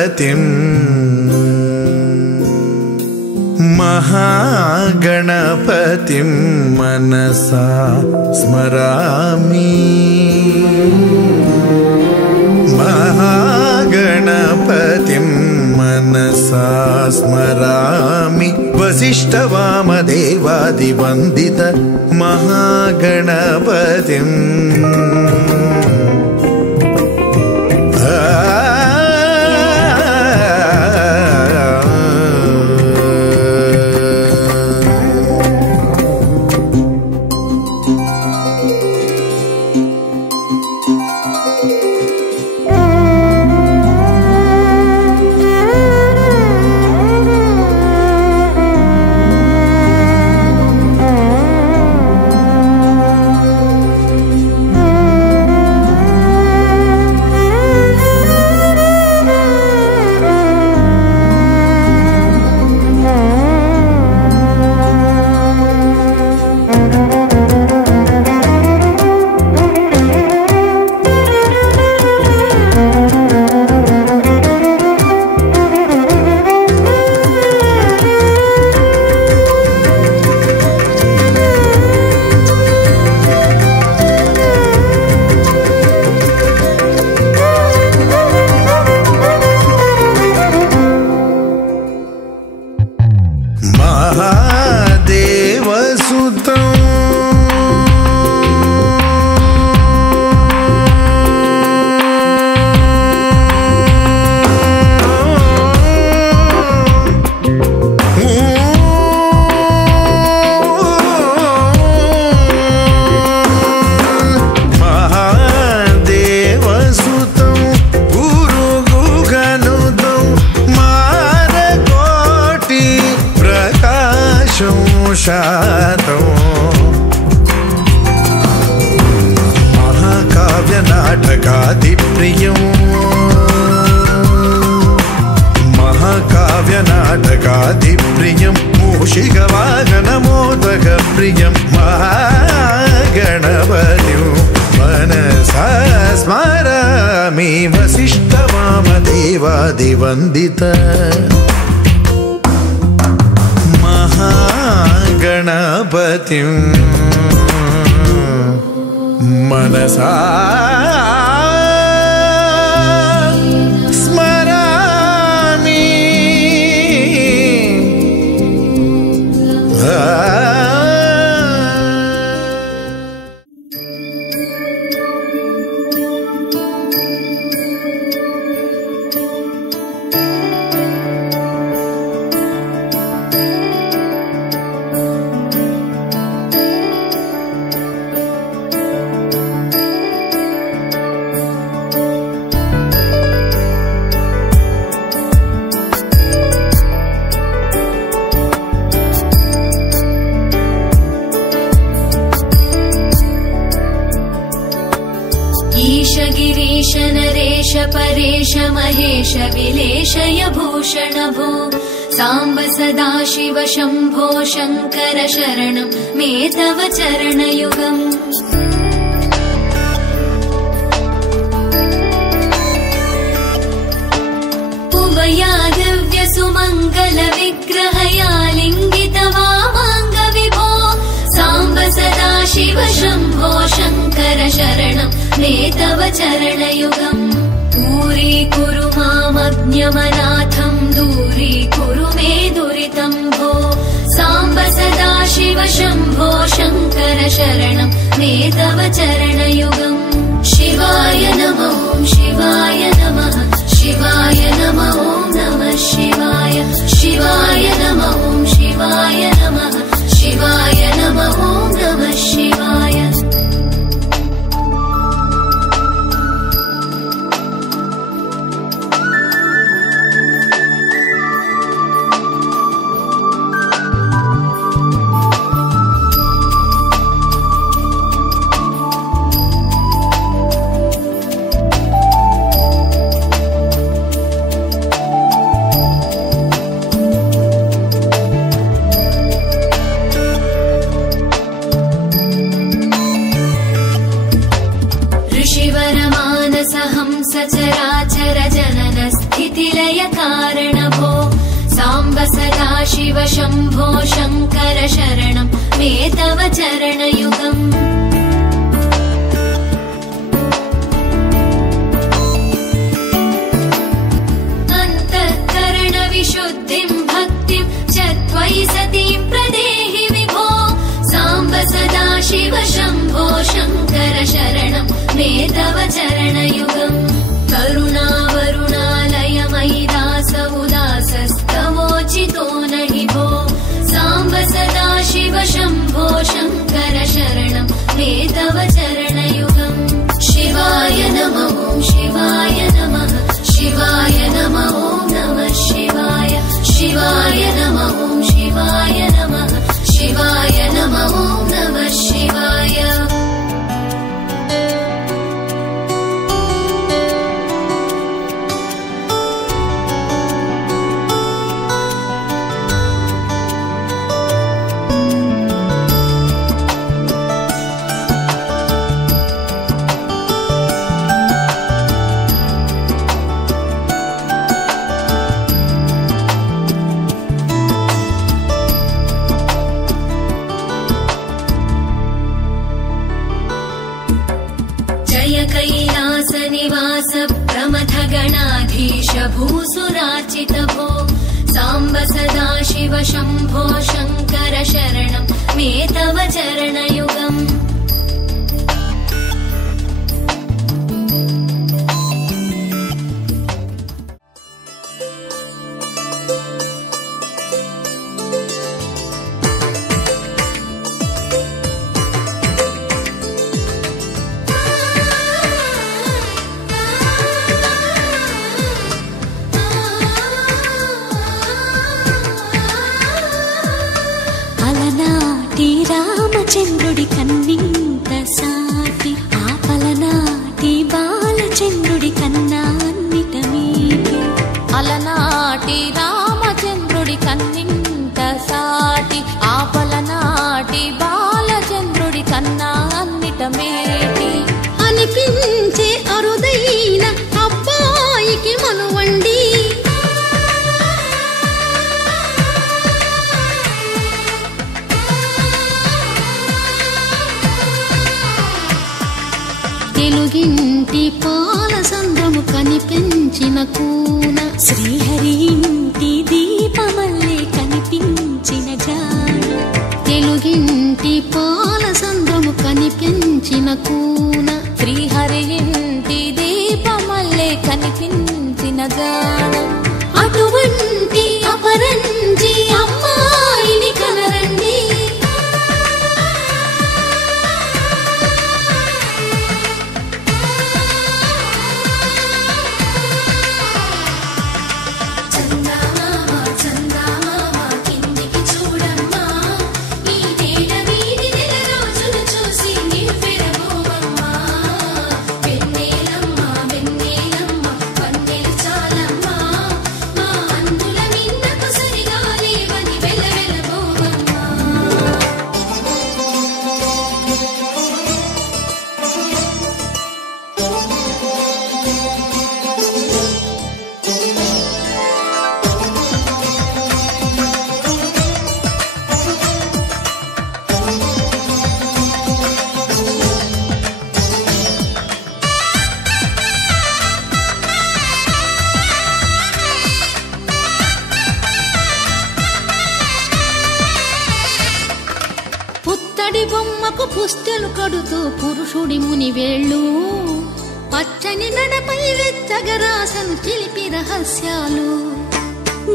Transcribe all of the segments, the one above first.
महागणपतिं महागणपतिं मनसा स्मरामि महागणपतिं मनसा स्मरामि वसिष्ठवामदेवादिवन्दित महागणपतिम् महाकाव्यनाटकादिप्रियं मूषिकवाहनमोदकप्रियं महागणपतिं मनसा स्मरामि वसिष्ठवामदेवादिवन्दित महागणपतिं मनसा गिरीश नरेश परेश महेश विलेशय भूषण भो सांब सदाशिव शंभो शंकर शरणं मे तव चरणयुगम् उमया दिव्य सुमंगल विग्रहया लिंगित वामांग विभो सांब सदाशिव शंभो शंकर शरणं मे तव चरणयुगम् दूरीकुरु मामज्ञमनाथं दूरीकुरु मे दुरितं भो सांब सदाशिव शंभो शंकर शरणं मे तव चरणयुगम् शिवाय नमः शिवाय नमः शिवाय नमः नमः शिवाय शिवाय नमः शिवाय नमः शिवाय नमः नमः शिवाय कार्य भो साम्ब सदा शिव शम्भो शङ्कर शरणं मे तव चरणयुगम् विशुद्धिं भक्तिं च त्वयि सतीं प्रदेहि विभो साम्ब सदा शिव शम्भो शङ्कर शरणं मे तव चरणयुगम् करुणावरुणालय मयि दास उदासस्तवोचितो नहि भो साम्ब सदा शिव शम्भो शङ्कर शरणं मे तव चरणयुगम् शिवाय नमः शिवाय नमः शिवाय नमः नमः शिवाय शिवाय नमः शिवाय नमः शिवाय नमः नमः शिवाय कैलासनिवास प्रमथ गणाधीश भूसुरार्चित भो साम्ब सदा शिव शम्भो शङ्कर शरणं मे तव चरणयुगम् రామచంద్రుడి కన్నింత సాటి ఆపలనాటి బాలచంద్రుడి కన్నా అన్నిట మీటి అలనాటి రామచంద్రుడి కన్నింత సాటి ఆపలనాటి బాలచంద్రుడి కన్నా అన్నిట మేటి అనిపించే అరుదైన అబ్బాయికి మనువండి తెలుగింటి పాలసంద్రము కనిపించిన కూన శ్రీహరి ఇంటి దీపమల్లే కనిపించిన జాడ తెలుగింటి పాలసంద్రము కనిపించిన కూన శ్రీహరి ఇంటి దీపమల్లే కనిపించిన జాడ అటువంటి అపరంజి అమ్మాయిని కనరండి పుస్తెలు కడుతూ పురుషుడి ముని వేళ్ళు పచ్చని నడపై వెచ్చగరాసను చిలిపి రహస్యాలు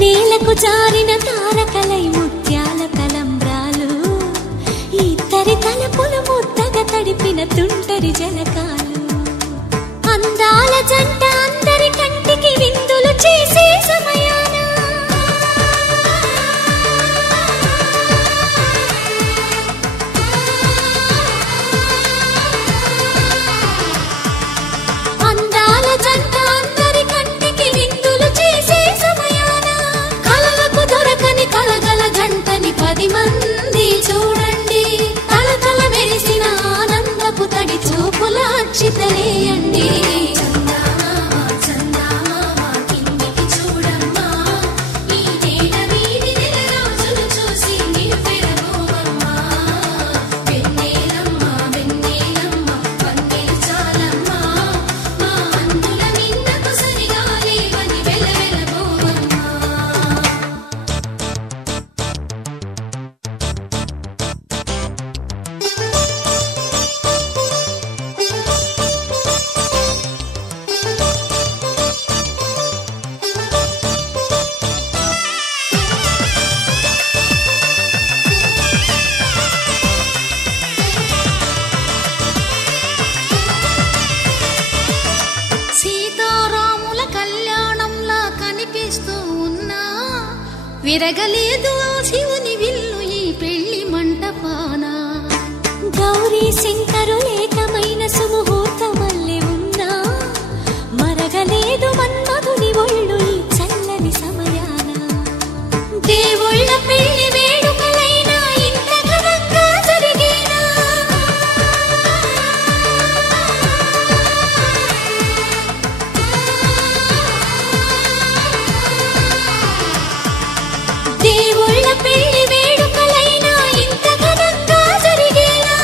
నేలకు జారిన తారకలై ముత్యాల తలంబ్రాలు ఇద్దరి తలపులు ముద్దగా తడిపిన తుంటరి జలకాలు అందాల జంట అందరి కంటికి విందులు చేసే సమయాన జంటని 10 మంది చూడండి తల తల మెరిసిన ఆనందపు తడి చూపులా విరగలేదు ఆ శివుని విల్లు ఈ పెళ్లి మంటపాన. గౌరీ శంకరులేకమైన సుముహూర్తమల్లె ఉన్నా మరగలేదు మన్మధుని ఒళ్ళు ఈ చల్లని సమయాన. దేవుళ్ళ పెళ్లి వేడుకలైనా ఇంత ఘనంగా జరిగేనా? దేవుళ్ళ పెళ్లి వేడుకలైనా ఇంత ఘనంగా జరిగేనా?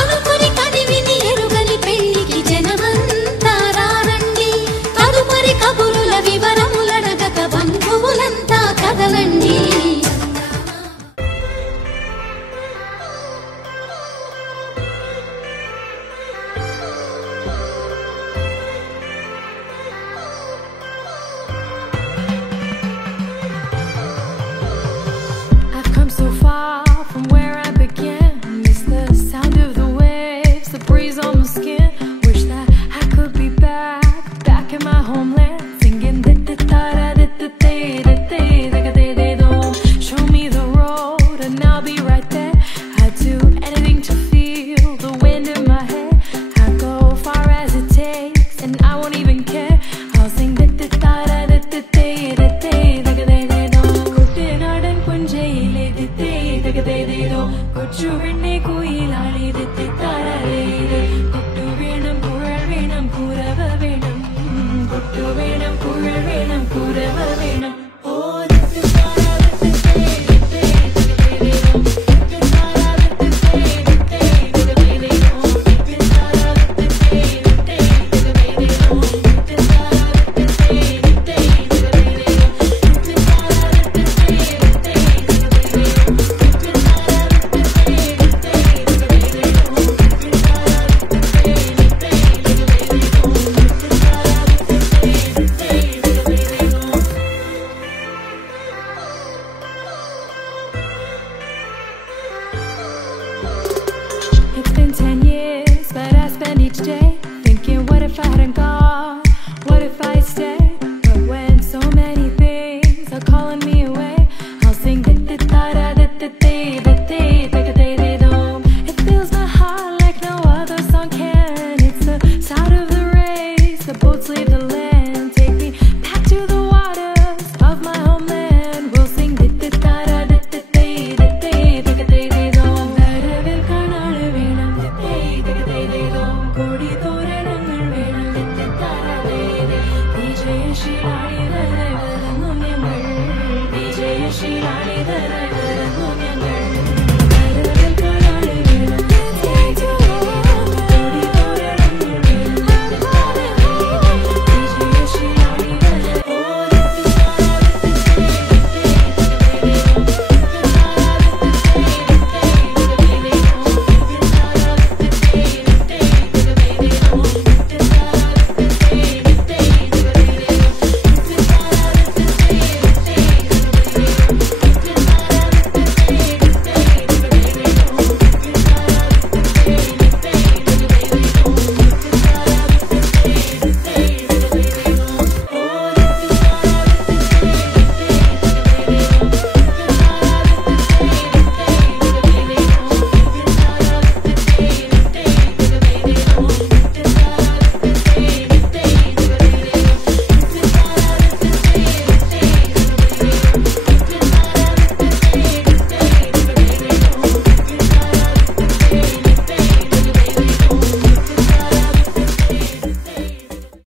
అనుకుని కదివిని ఎరుగని పెళ్లికి జనమంతా రారండి. తదుపరి కబురుల వివరములడగక బంధువులంతా కదలండి. I've come so far from where I began. Miss the sound of the waves, the breeze on my skin. Wish that I could be back in my homeland, singing show me the road and I'll be right there. I'd do anything to feel the wind in my hair. I'd go far as it takes and I won't even care. I'll sing കുട്ടനാടൻ പുഞ്ചയിലെ കൊച്ചു പെണ്ണെ കുയിലാളി കൊട്ടു വേണം കുഴൽ വേണം കുരവ വേണം കൊട്ടു വേണം കുഴൽ വേണം കുരവ വേണം. It's been 10 years, but I spend each day thinking, what if I hadn't gone? What if I stayed? But when so many things are calling me away, I'll sing it fills my heart like no other song can. It's the sound of the rays, the boats leave the land, take me back to the waters of my homeland. We'll sing കൊടി തോരണങ്ങൾ വേണം വിജയശീലാളി വരവരുന്നു ഞങ്ങൾ വിജയശീലാളി